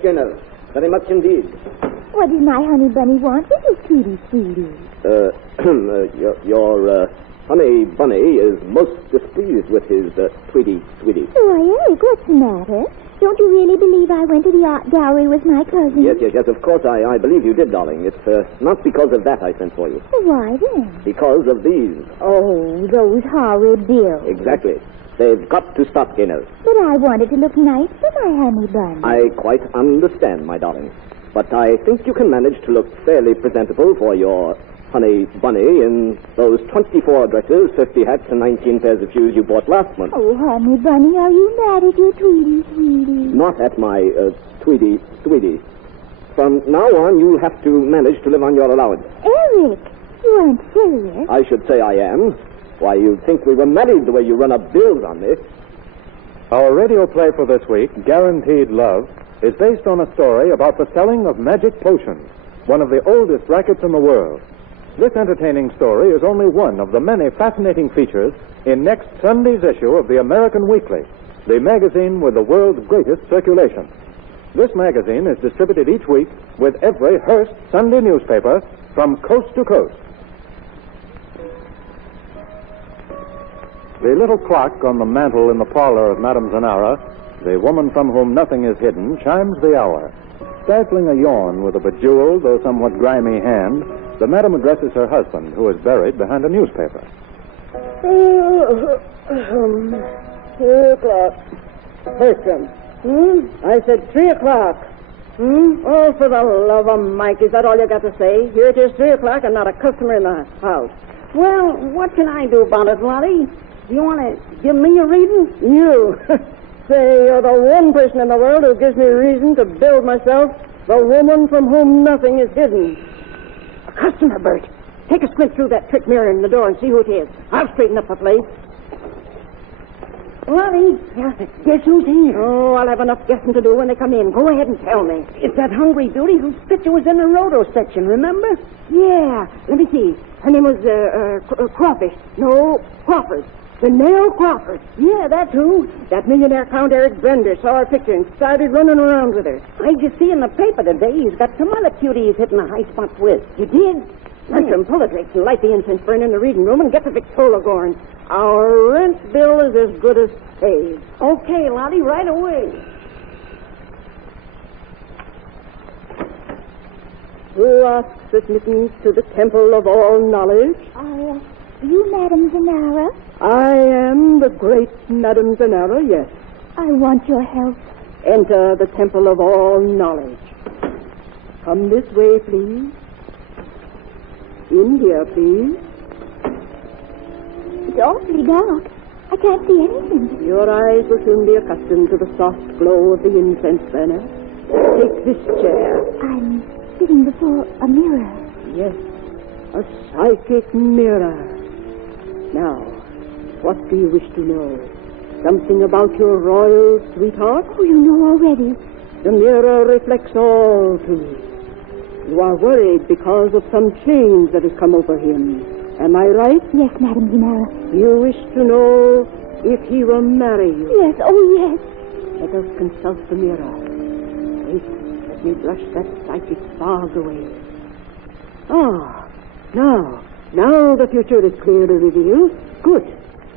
Skinner. Very much indeed. What does my honey bunny want with his Tweety Sweetie? Your honey bunny is most displeased with his Tweety Sweetie. Why, Eric, what's the matter? Don't you really believe I went to the art gallery with my cousin? Yes, of course I believe you did, darling. It's not because of that I sent for you. Why then? Because of these. Oh, those horrid bills. Exactly. They've got to stop, Gaynor. But I wanted to look nice for my honey bunny. I quite understand, my darling. But I think you can manage to look fairly presentable for your honey bunny in those 24 dresses, 50 hats, and 19 pairs of shoes you bought last month. Oh, honey bunny, are you mad at your Tweety Sweetie? Not at my Tweety Sweetie. From now on, you'll have to manage to live on your allowance. Eric, you aren't serious. I should say I am. Why, you'd think we were married the way you run up bills on me. Our radio play for this week, Guaranteed Love, is based on a story about the selling of magic potions, one of the oldest rackets in the world. This entertaining story is only one of the many fascinating features in next Sunday's issue of the American Weekly, the magazine with the world's greatest circulation. This magazine is distributed each week with every Hearst Sunday newspaper from coast to coast. The little clock on the mantel in the parlor of Madame Zanara, the woman from whom nothing is hidden, chimes the hour. Stifling a yawn with a bejeweled, though somewhat grimy hand, the madam addresses her husband, who is buried behind a newspaper. 2 o'clock. Bertram. I said 3 o'clock. Oh, for the love of Mike, is that all you got to say? Here it is 3 o'clock and not a customer in the house. Well, what can I do about it, Lottie? You want to give me a reading? You. Say, you're the one person in the world who gives me reason to build myself the woman from whom nothing is hidden. A customer, Bert. Take a squint through that trick mirror in the door and see who it is. I'll straighten up the place. Lottie, guess who's here? Oh, I'll have enough guessing to do when they come in. Go ahead and tell me. It's that hungry beauty whose picture was in the roto section, remember? Yeah. Let me see. Her name was Crawfish. No, Crawford. Nail Crawford. Yeah, that's who. That millionaire Count Eric Brender saw her picture and started running around with her. I just see in the paper today he's got some other cutie he's hitting the high spots with. You did? Bertram, pull the drakes and light the incense burn in the reading room and get the Victrola going. Our rent bill is as good as paid. Okay, Lottie, right away. Who asks admittance to the temple of all knowledge? Are you Madame Zanara? I am the great Madame Zanara, yes. I want your help. Enter the temple of all knowledge. Come this way, please. In here, please. It's awfully dark. I can't see anything. Your eyes will soon be accustomed to the soft glow of the incense burner. Take this chair. I'm sitting before a mirror. Yes, a psychic mirror. Now, what do you wish to know? Something about your royal sweetheart? Oh, you know already. The mirror reflects all truth. You are worried because of some change that has come over him. Am I right? Yes, Madame Zanara. You wish to know if he will marry you? Yes, oh yes. Let us consult the mirror. Wait, let me brush that psychic fog away. Now the future is clearly revealed. Good.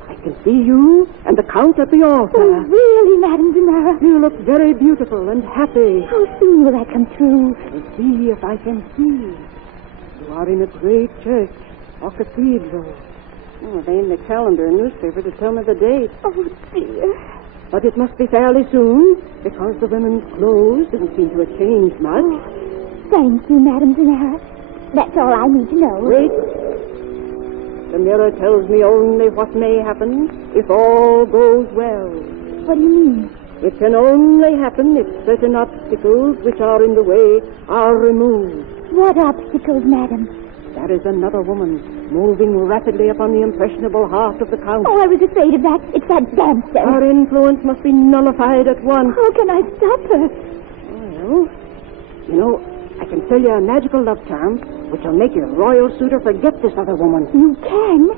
I can see you and the Count at the altar. Oh, really, Madame Zanara? You look very beautiful and happy. How soon will that come true? Let's see if I can see. You are in a great church or cathedral. Oh, they in the calendar and newspaper to tell me the date. Oh, dear. But it must be fairly soon, because the women's clothes didn't seem to have changed much. Oh, thank you, Madame Zanara. That's all I need to know. Wait. The mirror tells me only what may happen if all goes well. What do you mean? It can only happen if certain obstacles which are in the way are removed. What obstacles, Madame? There is another woman moving rapidly upon the impressionable heart of the Count. Oh, I was afraid of that. It's that dancer. Her influence must be nullified at once. How can I stop her? Well, you know, I can tell you a magical love charm which will make your royal suitor forget this other woman. You can?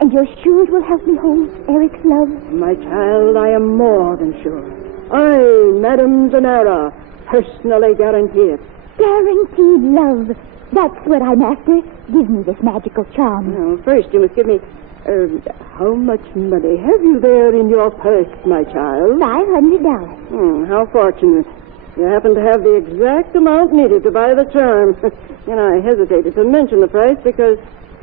And you're sure it will help me hold Eric's love? My child, I am more than sure. I, Madame Zanara, personally guarantee it. Guaranteed love. That's what I'm after. Give me this magical charm. Now, first, you must give me... how much money have you there in your purse, my child? $500. How fortunate. You happen to have the exact amount needed to buy the charm. I hesitated to mention the price because,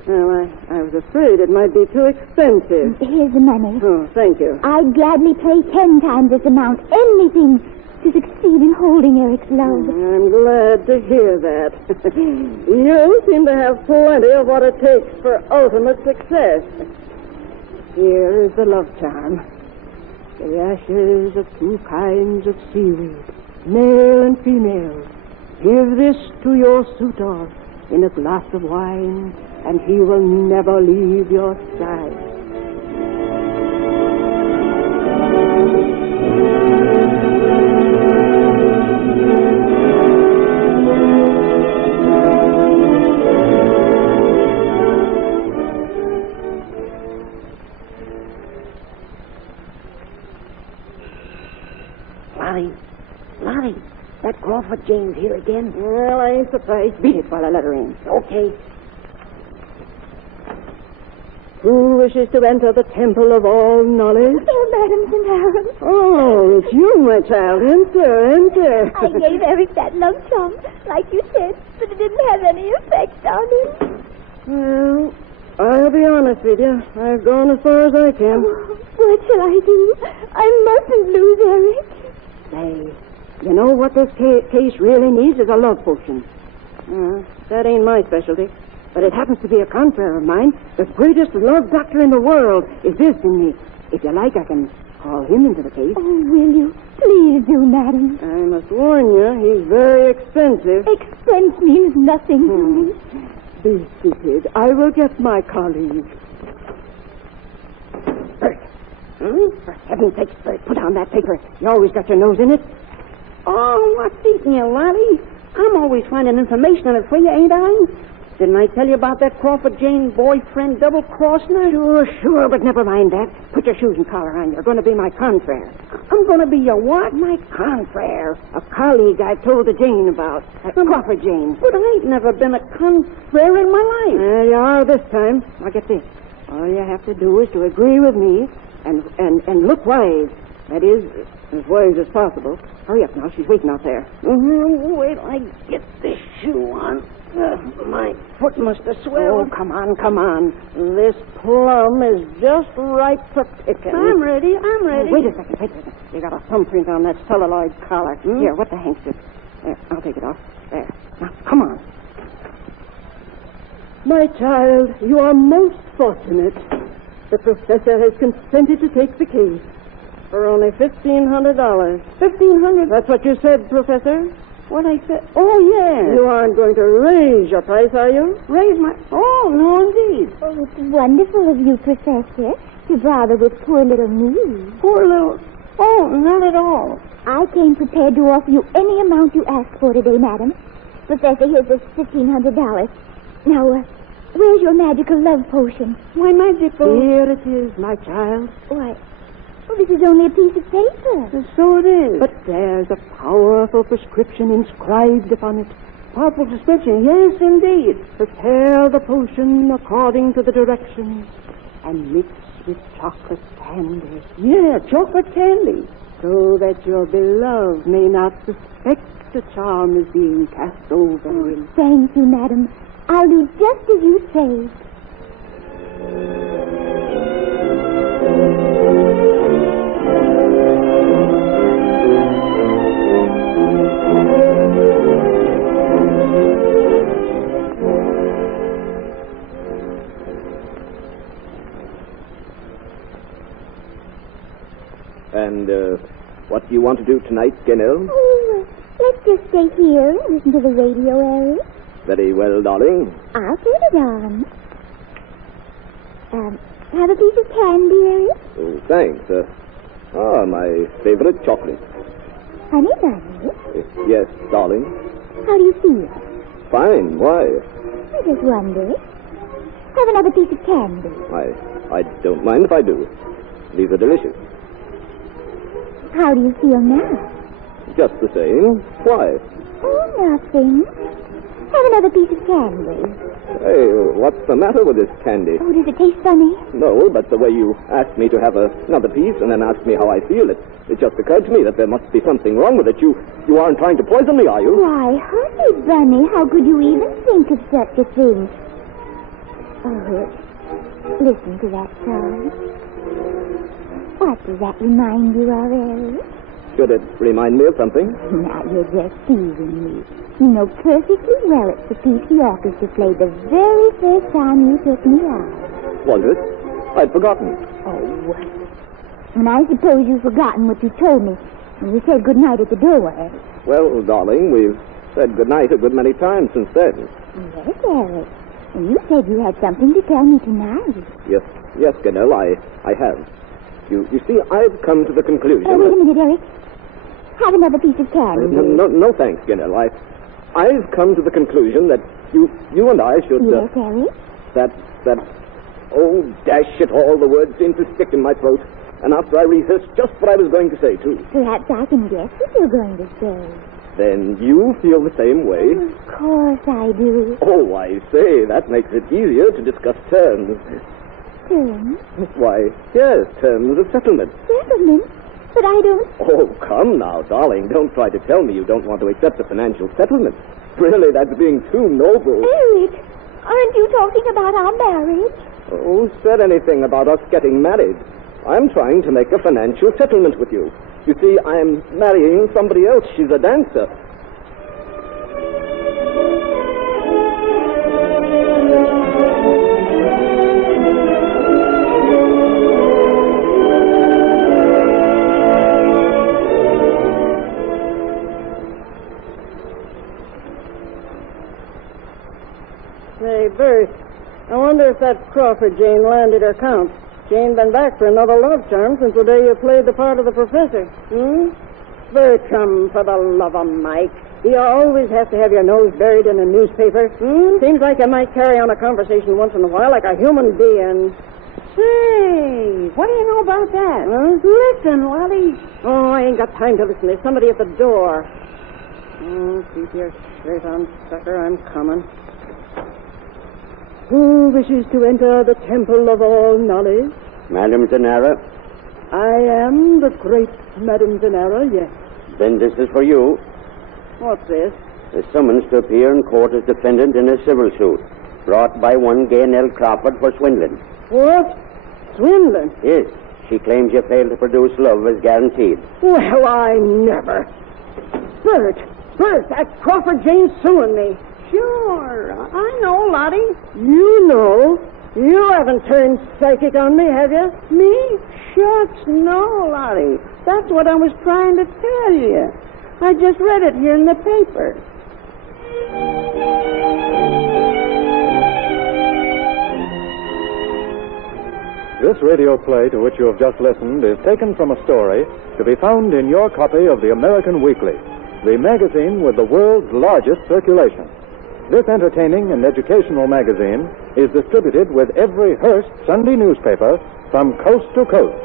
well, I was afraid it might be too expensive. Here's the money. Oh, thank you. I'd gladly pay 10 times this amount. Anything to succeed in holding Eric's love. I'm glad to hear that. You seem to have plenty of what it takes for ultimate success. Here is the love charm. The ashes of 2 kinds of seaweed, male and female. Give this to your suitor in a glass of wine, and he will never leave your side. Larry, that Crawford Jane's here again. Well, I ain't surprised. Beat it while I let her in. Okay. Who wishes to enter the temple of all knowledge? Oh, Madam St. Aaron. Oh, it's you, my child. Enter. I gave Eric that love charm, like you said, but it didn't have any effect on him. Well, I'll be honest with you. I've gone as far as I can. Oh, what shall I do? I mustn't lose Eric. Say, you know what this case really needs is a love potion. That ain't my specialty. But it happens to be a confrere of mine. The greatest love doctor in the world is visiting me. If you like, I can call him into the case. Oh, will you? Please do, madam. I must warn you, he's very expensive. Expense means nothing to me. Be seated. I will get my colleague. Bert. For heaven's sake, Bert, put down that paper. You always got your nose in it. Oh, what's eating you, Larry? I'm always finding information on it for you, ain't I? Didn't I tell you about that Crawford Jane boyfriend double-crossing her? Sure, but never mind that. Put your shoes and collar on. You're going to be my confrere. I'm going to be your what? My confrere. A colleague I told to Jane about. Crawford Jane. But I ain't never been a confrere in my life. There you are this time. Now get this. All you have to do is to agree with me and look wise. That is, as wise as possible. Hurry up now. She's waiting out there. Wait till I get this shoe on. My foot must have swelled. Oh, come on. This plum is just ripe for picking. I'm ready. Wait a second. You got a thumbprint on that celluloid collar. Here, what the hank's it? There, I'll take it off. There. Now, come on. My child, you are most fortunate. The professor has consented to take the case for only $1,500. $1,500? That's what you said, Professor. What I said? Oh, yeah. You aren't going to raise your price, are you? Raise my... Oh, no, indeed. Oh, it's wonderful of you, Professor, to bother with poor little me. Poor little... Oh, not at all. I came prepared to offer you any amount you ask for today, madam. Professor, here's this $1,500. Now, where's your magical love potion? My magical... Here it is, my child. Why... Well, this is only a piece of paper. So it is. But there's a powerful prescription inscribed upon it. Powerful prescription, yes, indeed. Prepare the potion according to the directions and mix with chocolate candy. Yeah, chocolate candy. So that your beloved may not suspect the charm is being cast over him. Thank you, madam. I'll do just as you say. And, what do you want to do tonight, Genel? Oh, let's just stay here and listen to the radio, Eric. Very well, darling. I'll turn it on. Have a piece of candy, Eric? Oh, thanks. My favorite chocolate. Honey bunny? Yes, darling. How do you feel? Fine. Why? I just wonder. Have another piece of candy. I don't mind if I do. These are delicious. How do you feel now? just the same. Why? Oh, nothing. Have another piece of candy. Hey, what's the matter with this candy? Oh, does it taste funny? No, but the way you asked me to have another piece and then asked me how I feel, it just occurred to me that there must be something wrong with it. You aren't trying to poison me, are you? Why, Honey Bunny, how could you even think of such a thing? Oh, listen to that song. What does that remind you of, Eric? Should it remind me of something? Now, you're just teasing me. You know perfectly well it's the piece the orchestra played the very first time you took me out. Was it? I'd forgotten. Oh. And I suppose you've forgotten what you told me when you said good night at the door. Well, darling, we've said good night a good many times since then. Yes, Eric. And you said you had something to tell me tonight. Yes, Ganelle, I have. You see, I've come to the conclusion... Wait a minute, Eric. Have another piece of candy. No, thanks, Ganelle. I've come to the conclusion that you and I should... Yes, Eric? That... Oh, dash it all, the words seem to stick in my throat. And after I rehearsed just what I was going to say, too. Perhaps I can guess what you're going to say. Then you feel the same way? Of course I do. Oh, I say, that makes it easier to discuss terms. Terms? Why, yes, terms of settlement. Settlement? But I don't... Oh, come now, darling. Don't try to tell me you don't want to accept a financial settlement. Really, that's being too noble. Eric, aren't you talking about our marriage? Who said anything about us getting married? I'm trying to make a financial settlement with you. You see, I'm marrying somebody else. She's a dancer. Say, Bert, I wonder if that Crawford Jane landed her count. She ain't been back for another love charm since the day you played the part of the professor. Bertram, for the love of Mike. Do you always have to have your nose buried in a newspaper? Seems like you might carry on a conversation once in a while like a human being. Say, what do you know about that? Listen, Lolly. Oh, I ain't got time to listen. There's somebody at the door. Keep your shirt on, sucker. I'm coming. Who wishes to enter the temple of all knowledge? Madame Zanara? I am the great Madame Zanara, yes. Then this is for you. What's this? A summons to appear in court as defendant in a civil suit brought by one Gaynell Crawford for swindling. What? Swindling? Yes. She claims you failed to produce love as guaranteed. Well, I never. Bert, that Crawford Jane's suing me. Sure. I know, Lottie. You know? You haven't turned psychic on me, have you? Me? Shucks, no, Lottie. That's what I was trying to tell you. I just read it here in the paper. This radio play to which you have just listened is taken from a story to be found in your copy of the American Weekly, the magazine with the world's largest circulation. This entertaining and educational magazine is distributed with every Hearst Sunday newspaper from coast to coast.